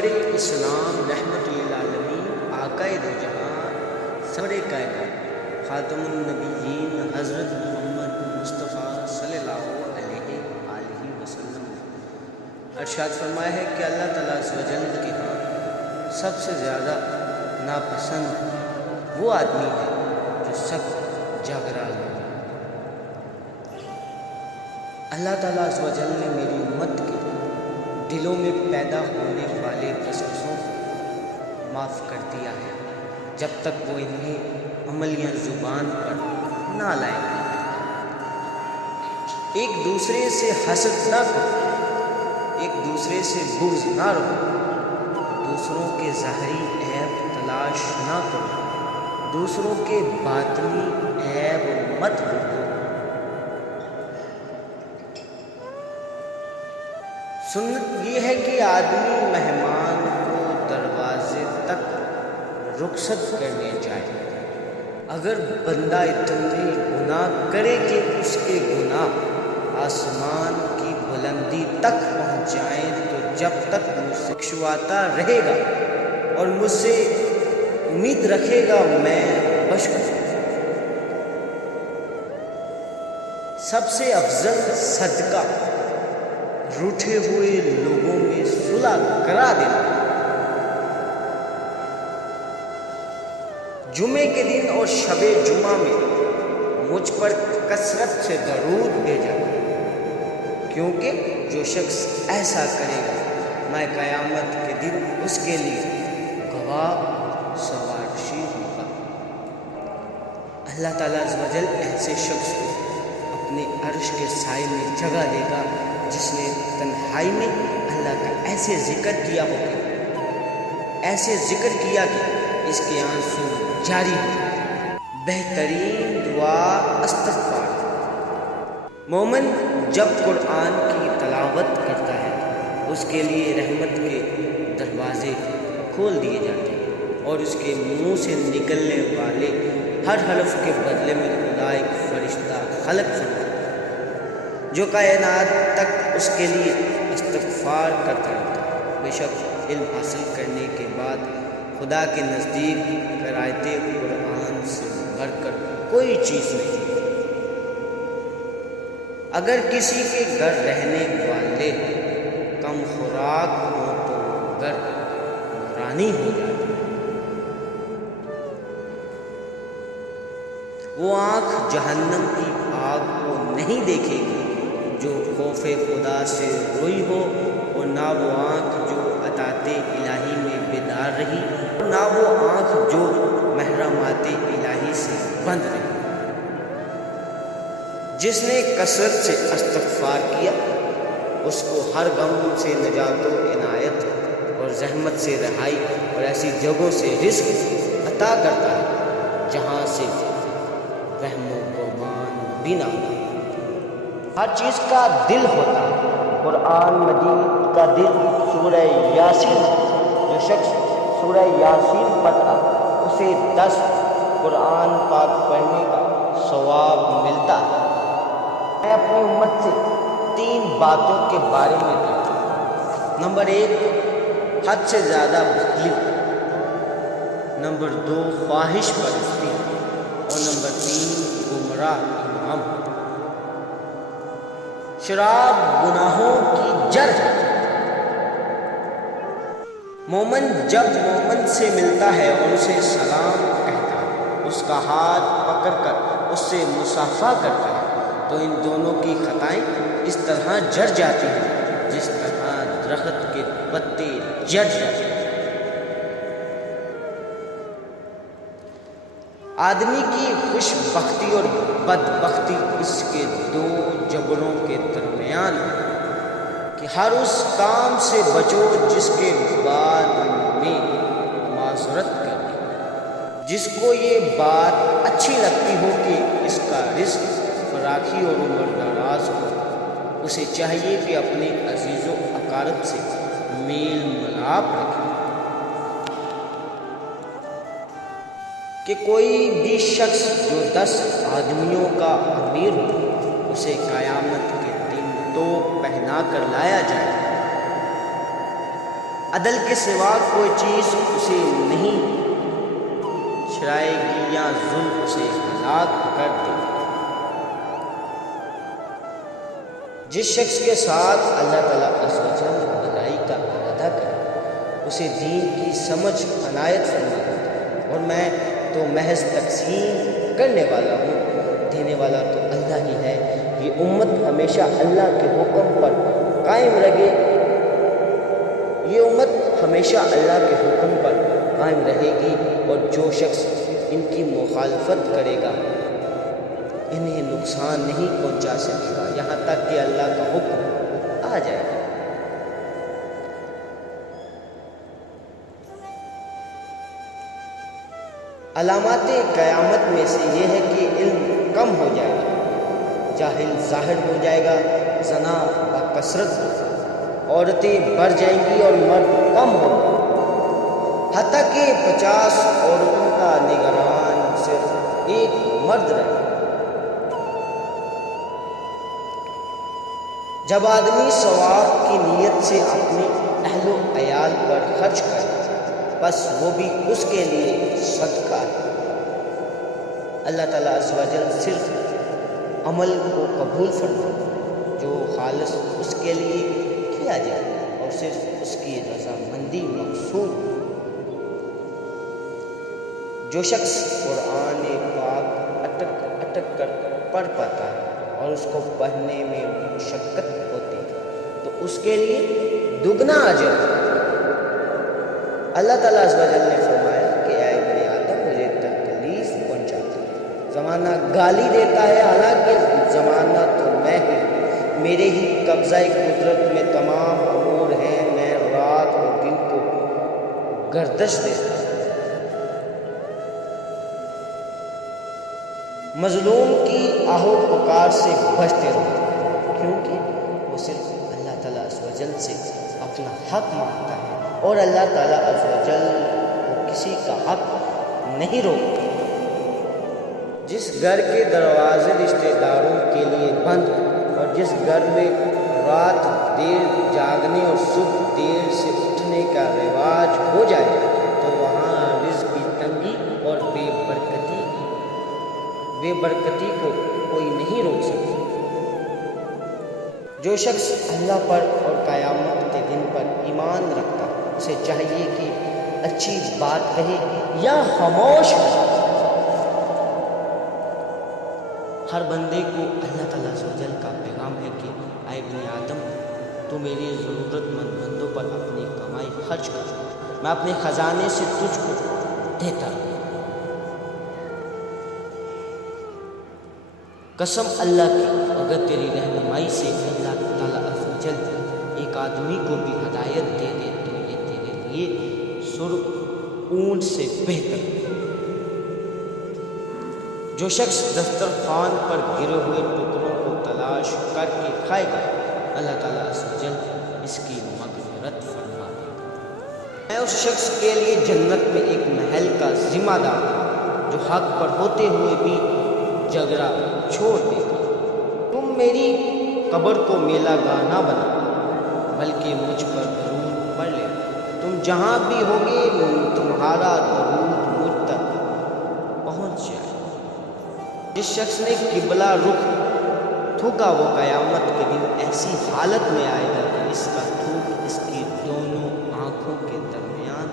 پیغمبر اسلام رحمت للعالمین آقائے دو جہاں سرور کائنات خاتم النبیین حضرت محمد مصطفیٰ صلی اللہ علیہ وآلہ وسلم نے ارشاد فرمایا ہے کہ اللہ تعالیٰ عز و جل کے ہاں سب سے زیادہ ناپسند وہ آدمی ہے جو سب جاگرال ہے۔ اللہ تعالیٰ عز و جل نے میری امت کے دلوں میں پیدا ہونے والے وسوسوں کو معاف کر دیا ہے جب تک وہ انہیں عملیاں زبان پر نہ لائیں گے۔ ایک دوسرے سے حسد نہ کرو، ایک دوسرے سے بغض نہ رکھو، دوسروں کے ظاہری عیب تلاش نہ کرو، دوسروں کے باطنی عیب مت بھولو۔ سنت یہ ہے کہ آدمی مہمان کو دروازے تک رخصت کرنے جائے۔ اگر بندہ اتنے گناہ کرے کہ اس کے گناہ آسمان کی بلندی تک پہنچ جائیں تو جب تک مجھ سے بخشواتا رہے گا اور مجھ سے امید رکھے گا میں بخش دوں۔ سب سے افضل صدقہ روٹھے ہوئے لوگوں میں صلح کرا دینا۔ جمعے کے دن اور شب جمعہ میں مجھ پر کثرت سے درود بھیجا، کیونکہ جو شخص ایسا کرے گا میں قیامت کے دن اس کے لیے گواہ سوارشی ہوگا۔ اللہ تعالیٰ عز و جل ایسے شخص کو اپنے عرش کے سائے میں جگہ دے گا جس نے تنہائی میں اللہ کا ایسے ذکر کیا ہو کہ اس کے آنسو جاری ہو۔ بہترین دعا استغفار۔ مومن جب قرآن کی تلاوت کرتا ہے اس کے لیے رحمت کے دروازے کھول دیے جاتے ہیں اور اس کے منہ سے نکلنے والے ہر حرف کے بدلے میں خدا ایک فرشتہ خلق فرماتا ہے جو کائنات تک اس کے لیے استغفار کرتا رہتا ہے۔ بے شک علم حاصل کرنے کے بعد خدا کے نزدیک قرائت قرآن سے بڑھ کر کوئی چیز نہیں۔ اگر کسی کے گھر رہنے والے کم خوراک ہو تو گھر نورانی ہو جاتا ہے۔ وہ آنکھ جہنم کی آگ کو نہیں دیکھے گی جو خوف خدا سے روئی ہو، اور نہ وہ آنکھ جو اطاعت الہی میں بیدار رہی، اور نہ وہ آنکھ جو محرمات الہی سے بند رہی۔ جس نے کثرت سے استغفار کیا اس کو ہر غم سے نجات و عنایت اور زحمت سے رہائی اور ایسی جگہوں سے رزق عطا کرتا ہے جہاں سے وہم و گمان بھی نہ ہو۔ ہر چیز کا دل ہوتا ہے، قرآن مجید کا دل سورہ یاسین۔ جو شخص سورہ یاسین پڑھتا اسے 10 قرآن پاک پڑھنے کا ثواب ملتا ہے۔ میں اپنی امت سے 3 باتوں کے بارے میں کہتا ہوں۔ نمبر 1 حد سے زیادہ بخیلی، نمبر 2 خواہش پرستی، اور نمبر 3 گمراہ امام۔ شراب گناہوں کی جڑ ہے۔ مومن جب مومن سے ملتا ہے اور اسے سلام کہتا ہے، اس کا ہاتھ پکڑ کر اس سے مصافحہ کرتا ہے تو ان دونوں کی خطائیں اس طرح جڑ جاتی ہیں جس طرح درخت کے پتے جڑ جاتے ہیں۔ آدمی کی خوش بختی اور بدبختی اس کے 2 جبروں کے درمیان ہے کہ ہر اس کام سے بچو جس کے بعد میں معذرت کرے۔ جس کو یہ بات اچھی لگتی ہو کہ اس کا رزق فراخی اور عمر دراز ہو، اسے چاہیے کہ اپنے عزیز و اقارب سے میل ملاپ رکھے۔ کہ کوئی بھی شخص جو 10 آدمیوں کا امیر ہو اسے قیامت کے دن توپ پہنا کر لایا جائے عدل کے سوا کوئی چیز اسے نہیں چھڑائے گی یا ظلم اسے ہلاک کر دے گی۔ جس شخص کے ساتھ اللہ تعالیٰ عز و جل بھلائی کا ارادہ کرے اسے دین کی سمجھ عنایت فرماتا، اور میں تو محض تقسیم کرنے والا ہوں، دینے والا تو اللہ ہی ہے۔ یہ امت ہمیشہ اللہ کے حکم پر قائم رہے، یہ امت ہمیشہ اللہ کے حکم پر قائم رہے گی، اور جو شخص ان کی مخالفت کرے گا انہیں نقصان نہیں پہنچا سکے گا یہاں تک کہ اللہ کا حکم آ جائے گا۔ علامات قیامت میں سے یہ ہے کہ علم کم ہو جائے گا، جاہل ظاہر ہو جائے گا، زنا بکثرت ہوگا، عورتیں بڑھ جائیں گی اور مرد کم ہوگا، حتیٰ کہ 50 عورتوں کا نگران صرف ایک مرد رہے گا۔ جب آدمی ثواب کی نیت سے اپنے اہل و عیال پر خرچ کرے بس وہ بھی اس کے لیے صدقہ ہے۔ اللہ تعالیٰ عز و جل صرف عمل کو قبول فرماتا جو خالص اس کے لیے کیا جائے اور صرف اس کی رضامندی مقصود۔ جو شخص قرآن پاک اٹک اٹک کر پڑھ پاتا ہے اور اس کو پڑھنے میں مشقت ہوتی ہے تو اس کے لیے دگنا اجر ہے۔ اللہ تعالیٰ عز و جل نے فرمایا کہ اے ابن آدم مجھے تکلیف پہنچاتا ہے، زمانہ گالی دیتا ہے، حالانکہ زمانہ تو میں ہوں، میرے ہی قبضہ قدرت میں تمام امور ہیں، میں رات اور دن کو گردش دیتا ہوں۔ مظلوم کی آہو پکار سے بچتے رہو، کیونکہ وہ صرف اللہ تعالیٰ عز و جل سے اپنا حق مانگتا ہے، اور اللہ تعالیٰ عز و جل کو کسی کا حق نہیں روکتا۔ جس گھر کے دروازے رشتہ داروں کے لیے بند ہوں اور جس گھر میں رات دیر جاگنے اور صبح دیر سے اٹھنے کا رواج ہو جائے تو وہاں رزق کی تنگی اور بے برکتی کو کوئی نہیں روک سکتا۔ جو شخص اللہ پر اور قیامت کے دن پر ایمان رکھتا اسے چاہیے کہ اچھی بات کہے یا خاموش رہے۔ ہر بندے کو اللہ تعالیٰ عز و جل کا پیغام ہے کہ اے ابن آدم تو میری ضرورت مند بندوں پر اپنی کمائی خرچ کر، میں اپنے خزانے سے تجھ کو دیتا ہوں۔ قسم اللہ کی اگر تیری رہنمائی سے اللہ تعالیٰ عز و جل ایک آدمی کو بھی ہدایت دے دے تو یہ تیرے لیے سرخ اونٹ سے بہتر ہے۔ جو شخص دسترخوان پر گرے ہوئے ٹکڑوں کو تلاش کر کے کھائے گا اللہ تعالیٰ عز و جل اس کی مغفرت فرما دے گا۔ میں اس شخص کے لیے جنت میں ایک محل کا ذمہ دار ہوں جو حق پر ہوتے ہوئے بھی جھگڑا چھوڑ دے گا۔ تم میری قبر کو میلہ گاہ نہ بنا بلکہ مجھ پر درود پڑھ لے، تم جہاں بھی ہوگے تمہارا درود مجھ تک پہنچ جائے۔ جس شخص نے قبلہ رخ تھوکا وہ قیامت کے دن ایسی حالت میں آئے گا کہ اس کا تھوک اس کی دونوں آنکھوں کے درمیان۔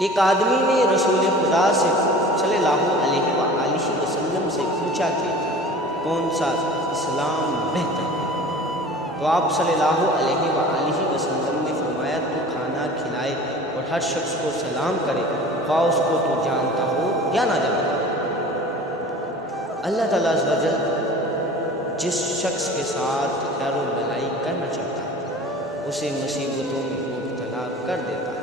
ایک آدمی نے رسول خدا سے صلی اللہ علیہ وآلہ وسلم سے پوچھا کہ کون سا اسلام بہتر ہے، تو آپ صلی اللہ علیہ وآلہ وسلم نے فرمایا تو کھانا کھلائے اور ہر شخص کو سلام کرے خواہ اس کو تو جانتا ہو یا نہ جانتا ہو۔ اللہ تعالیٰ عز و جل جس شخص کے ساتھ خیر و بھلائی کرنا چاہتا ہے اسے مصیبتوں میں مبتلا کر دیتا ہے۔